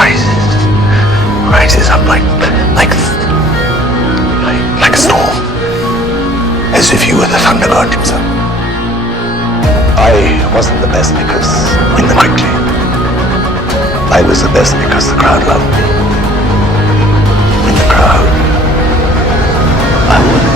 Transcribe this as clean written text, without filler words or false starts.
rises up like a storm, as if you were the thunder god himself. I wasn't the best because win them quickly. I was the best because the crowd loved me. Win the crowd, I would